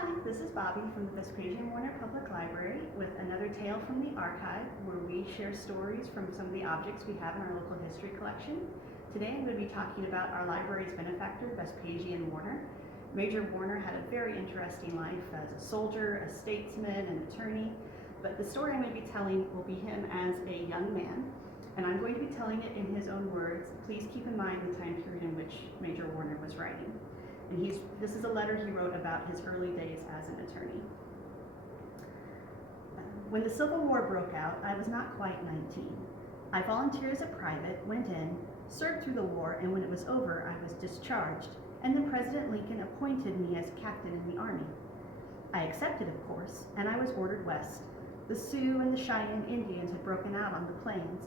Hi, this is Bobbi from the Vespasian Warner Public Library with another tale from the archive where we share stories from some of the objects we have in our local history collection. Today I'm going to be talking about our library's benefactor, Vespasian Warner. Major Warner had a very interesting life as a soldier, a statesman, an attorney, but the story I'm going to be telling will be him as a young man, and I'm going to be telling it in his own words. Please keep in mind the time period in which Major Warner was writing. And this is a letter he wrote about his early days as an attorney. When the Civil War broke out, I was not quite 19. I volunteered as a private, went in, served through the war, and when it was over, I was discharged, and then President Lincoln appointed me as captain in the Army. I accepted, of course, and I was ordered west. The Sioux and the Cheyenne Indians had broken out on the plains,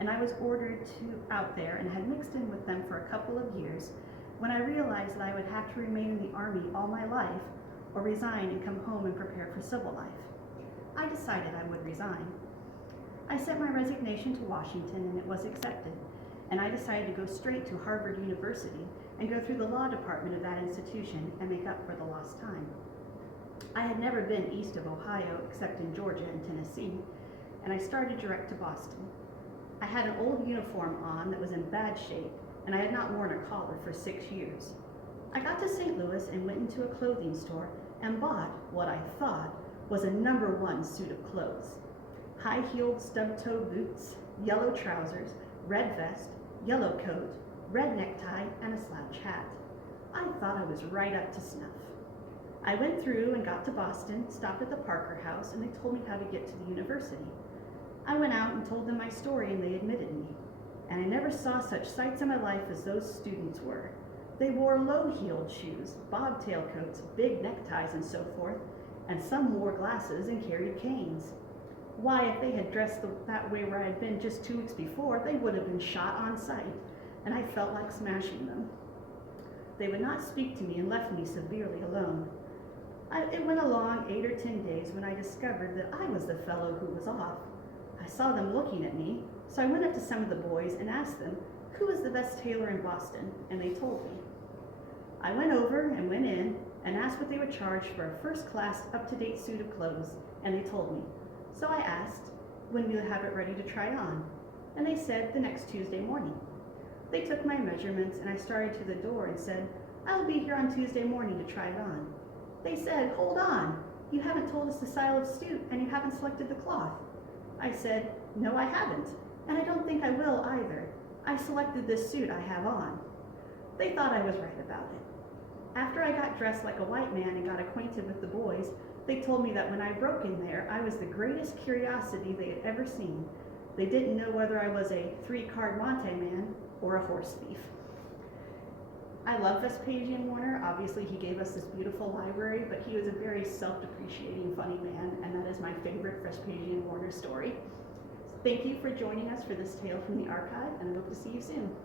and I was ordered out there and had mixed in with them for a couple of years, when I realized that I would have to remain in the Army all my life or resign and come home and prepare for civil life. I decided I would resign. I sent my resignation to Washington and it was accepted, and I decided to go straight to Harvard University and go through the law department of that institution and make up for the lost time. I had never been east of Ohio except in Georgia and Tennessee, and I started direct to Boston. I had an old uniform on that was in bad shape, and I had not worn a collar for 6 years. I got to St. Louis and went into a clothing store and bought what I thought was a #1 suit of clothes. High-heeled stub-toed boots, yellow trousers, red vest, yellow coat, red necktie, and a slouch hat. I thought I was right up to snuff. I went through and got to Boston, stopped at the Parker House, and they told me how to get to the university. I went out and told them my story, and they admitted me. And I never saw such sights in my life as those students were. They wore low-heeled shoes, bobtail coats, big neckties, and so forth, and some wore glasses and carried canes. Why, if they had dressed that way where I had been just 2 weeks before, they would have been shot on sight, and I felt like smashing them. They would not speak to me and left me severely alone. It went along 8 or 10 days when I discovered that I was the fellow who was off. I saw them looking at me, so I went up to some of the boys and asked them, who was the best tailor in Boston, and they told me. I went over and went in and asked what they would charge for a first-class, up-to-date suit of clothes, and they told me. So I asked, when will you have it ready to try on? And they said, the next Tuesday morning. They took my measurements, and I started to the door and said, I will be here on Tuesday morning to try it on. They said, hold on, you haven't told us the style of suit, and you haven't selected the cloth. I said, no, I haven't. And I don't think I will either. I selected this suit I have on. They thought I was right about it. After I got dressed like a white man and got acquainted with the boys, they told me that when I broke in there, I was the greatest curiosity they had ever seen. They didn't know whether I was a 3-card Monte man or a horse thief. I love Vespasian Warner. Obviously, he gave us this beautiful library, but he was a very self-depreciating, funny man, and that is my favorite Vespasian Warner story. Thank you for joining us for this tale from the archive, and I hope to see you soon.